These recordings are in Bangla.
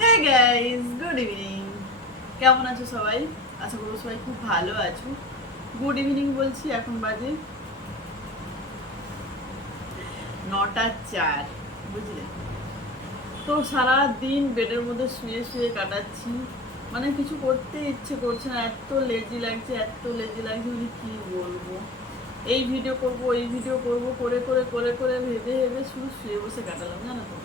হে গাইস গুড ইভিনিং কেমন আছো সবাই? আশা করব সবাই খুব ভালো আছো। গুড ইভিনিং বলছি, এখন বাজে? নটা চার, বুঝলে? তো সারা দিন বেডের মধ্যে শুয়ে শুয়ে কাটাচ্ছি। মানে কিছু করতে ইচ্ছে করছে না, এত লেজি লাগছে, এত লেজি লাগছে মানে কি বলব? এই ভিডিও করব, এই ভিডিও করব, করে করে করে করে, ভেবে ভেবে শুধু শুয়ে বসে কাটালাম, জানো তো?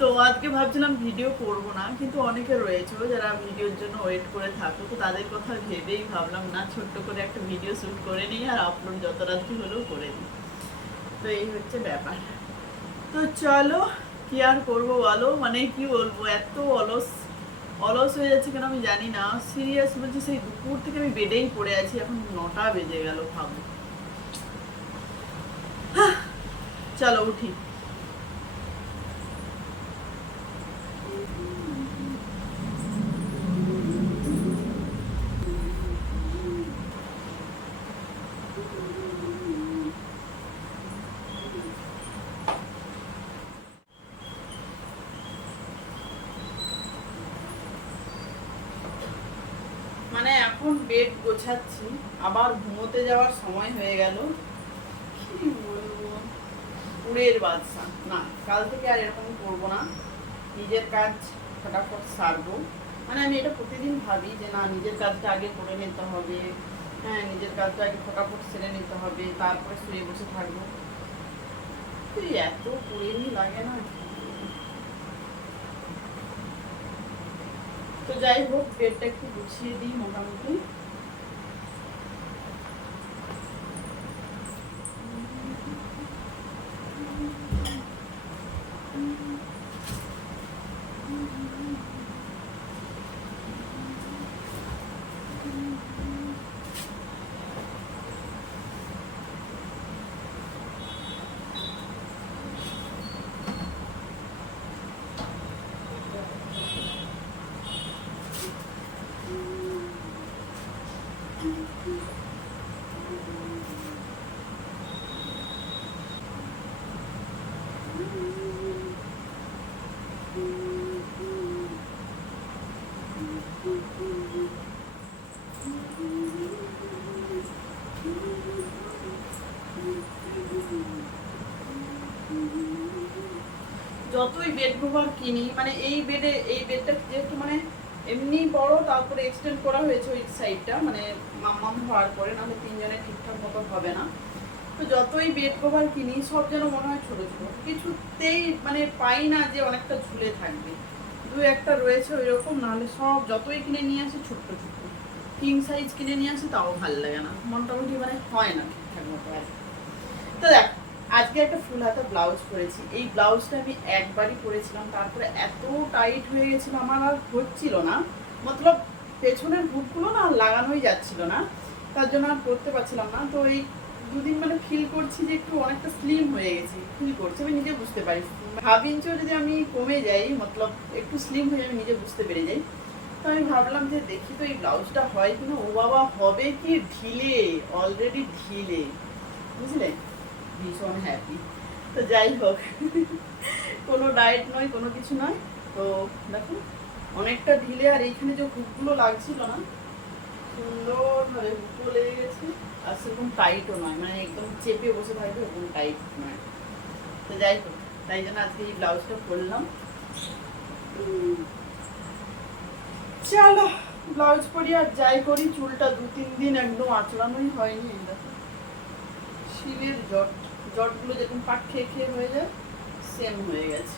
তো আজকে ভাবছিলাম ভিডিও করব না, কিন্তু অনেকে রয়েছে যারা ভিডিওর জন্য ওয়েট করে থাকো, তো তাদের কথা ভেবেই ভাবলাম না, ছোট্ট করে একটা ভিডিও শ্যুট করে নিই আর আপলোড যত রাত্রি হলেও করে নিই। তো এই হচ্ছে ব্যাপার। তো চলো, কি আর করব বলো? মানে কি বলব, এত অলস অলস হয়ে যাচ্ছে কেন আমি জানি না। সিরিয়াস বলছি, সেই দুপুর থেকে আমি বেডেই পড়ে আছি, এখন নটা বেজে গেল, ভাবো। চলো উঠি মানে এখন বেড গোছাচ্ছি, আবার ঘুমোতে যাওয়ার সময় হয়ে গেল। কি বলব? পুরের বাদশা না, কাল থেকে আর এরকম করব না। নিজের কাজ ফটাফট সারবো। মানে আমি এটা প্রতিদিন ভাবি যে, না, নিজের কাজটা আগে করে নিতে হবে। হ্যাঁ নিজের কাজটা আগে ফটাফট সেরে নিতে হবে। তারপরে শুয়ে বসে থাকব। তুই এত পুরেনি লাগে না। তো যাই হোক বেডটা একটু গুছিয়ে দিই মোটামুটি। যতই বেড কভার কিনি মানে এই বেডে এই বেডটা যেহেতু মানে এমনি বড়, তারপরে এক্সটেন্ড করা হয়েছে ওই সাইডটা মানে মাম্মাম হওয়ার পরে, নাহলে তিনজনে ঠিকঠাক মতো হবে না। তো যতই বেড কভার কিনি, সব যেন মনে হয় ছোট ছোট। কিছুতেই মানে পাই না যে অনেকটা ঝুলে থাকবে। দু একটা রয়েছে ওই রকম নাহলে সব যতই কিনে নিয়ে আসে ছোট্ট ছোট্ট। কিং সাইজ কিনে নিয়ে আসে, তাও ভালো লাগে না। মোটামুটি মানে হয় না ঠিকঠাক মতো আর। তো দেখ আজকে একটা ফুল হাতা ব্লাউজ করেছি এই ব্লাউজটা আমি একবারই পরেছিলাম, তারপরে এত টাইট হয়ে গেছিল, আমার আর হচ্ছিল না। মতলব পেছনের হুকগুলো না লাগানোই যাচ্ছিল না, তার জন্য আর পরতে পারছিলাম না। তো এই দুদিন মানে ফিল করছি যে একটু অনেকটা স্লিম হয়ে গেছি ফিল করছি, আমি নিজে বুঝতে পারি। হাফ ইঞ্চও যদি আমি কমে যাই, মতলব একটু স্লিম হয়ে আমি নিজে বুঝতে পেরে যাই। তো আমি ভাবলাম যে দেখি তো এই ব্লাউজটা হয় কিনা, ও বাবা, হবে কি ঢিলে অলরেডি ঢিলে। বুঝলে? ভীষণ হ্যাপি তো যাই হোক, কোনো ডায়েট নয়, কোনো কিছু নয়। তো দেখো, অনেকটা ঢিলে, আর এইখানে যে হুকগুলো লাগছিল না, সুন্দরভাবে হুকও লেগে গেছে, আর সেরকম টাইটও নয়। মানে একদম চেপে বসে থাকবে ওরকম টাইট নয়। তো যাই হোক, তাই জন্য আজকে এই ব্লাউজটা পরলাম। চলো, ব্লাউজ পরি, আর যাই করি, চুলটা দু তিন দিন একদম আঁচড়ানোই হয়নি দেখো। শিলের জট। জটগুলো যেরকম পাট খেয়ে খেয়ে হয়ে যায় সেম হয়ে গেছে।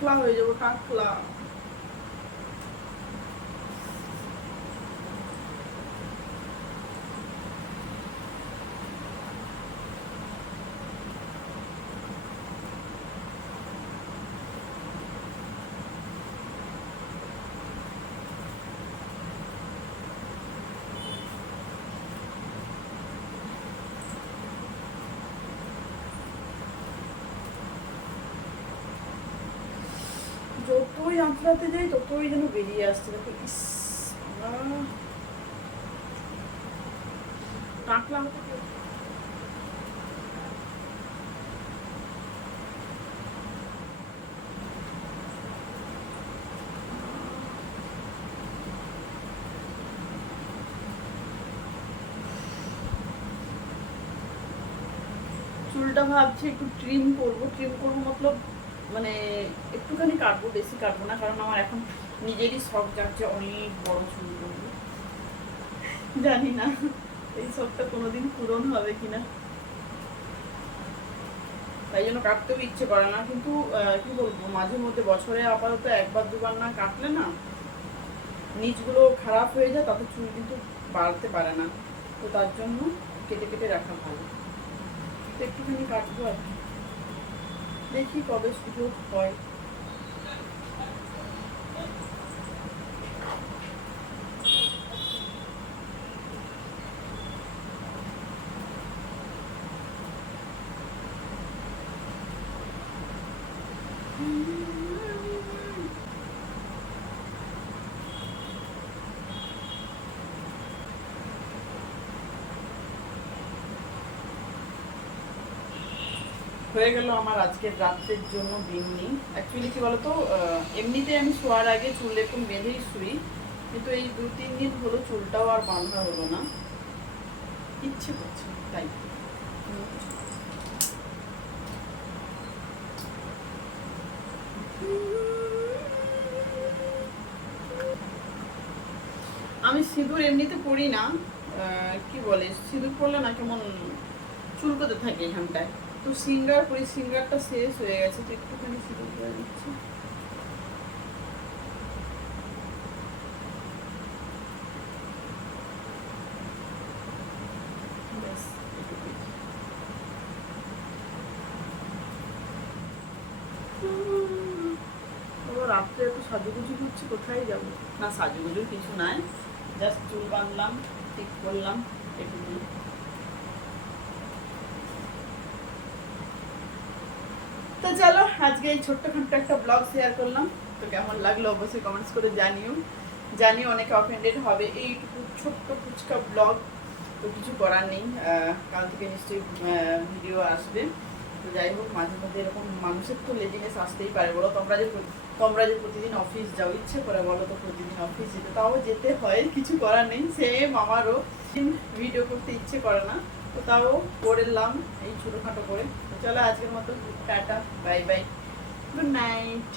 টাকলা হয়ে যাব টাকলা যতই আঁচড়াতে যাই ততই যেন বেরিয়ে আসছে। দেখো, ইস তো- চুলটা ভাবছি একটু ট্রিম করব। ট্রিম করব, মতলব মানে একটুখানি কাটবো, বেশি কাটবো না, কারণ আমার এখন নিজেরই শখ যাচ্ছে অনেক বড় চুল করব। জানি না, এই শখটা কোনোদিন পূরণ হবে কিনা। তাই জন্য কাটতেও ইচ্ছে করে না, কিন্তু কি বলব, মাঝে মধ্যে বছরে আপাতত একবার, দুবার না কাটলে না নিচগুলো খারাপ হয়ে যায়, তাতে চুল কিন্তু বাড়তে পারে না। তো তার জন্য কেটে কেটে রাখা ভালো। একটুখানি কাটবো আর কি। দেখি কবে সুযোগ হয়। হয়ে গেল আমার আজকের রাত্রের জন্য বিন্নি। অ্যাকচুয়ালি কি বলতো এমনিতে আমি শোয়ার আগে চুল এরকম বেঁধেই শুই, কিন্তু এই দু, তিন দিন হলো চুলটাও আর বাঁধা হলো না। ইচ্ছে করছে, তাই। আমি সিঁদুর এমনিতে পরি না কি বলে, সিঁদুর পরলে না কেমন চুলকোতে থাকে এখানটায়। তো সিঙ্গার পরি সিঙ্গারটা শেষ হয়ে গেছে তো একটুখানি সিঁদুর করে দিচ্ছি। রাত্রে এত সাজুগুজু করছি কোথায় যাব? না সাজুগুজুর কিছু নাই জাস্ট চুল বাঁধলাম ঠিক করলাম এটুকুই তো চলো আজকে এই ছোট্টখাট্ট একটা ব্লগ শেয়ার করলাম। তো কেমন লাগল অবশ্যই কমেন্টস করে জানিও। জানি অনেকে অফেন্ডেড হবে এইটুকু ছোট্ট ফুচকা ব্লগ তো কিছু করার নেই কাল থেকে নিশ্চয়ই ভিডিও আসবে। তো যাই হোক, মাঝে মধ্যে এরকম মানুষের তো লেজিনেস আসতেই পারে। বলো তোমরা যে তোমরা যে প্রতিদিন অফিস যাও, ইচ্ছে করে বলো তো প্রতিদিন অফিস যেতে। তাও যেতে হয়, কিছু করার নেই। সেম আমারও। ভিডিও করতে ইচ্ছে করে না। তো তাও করলাম এই ছোটোখাটো করে। চলো আজকের মতো tata bye bye good night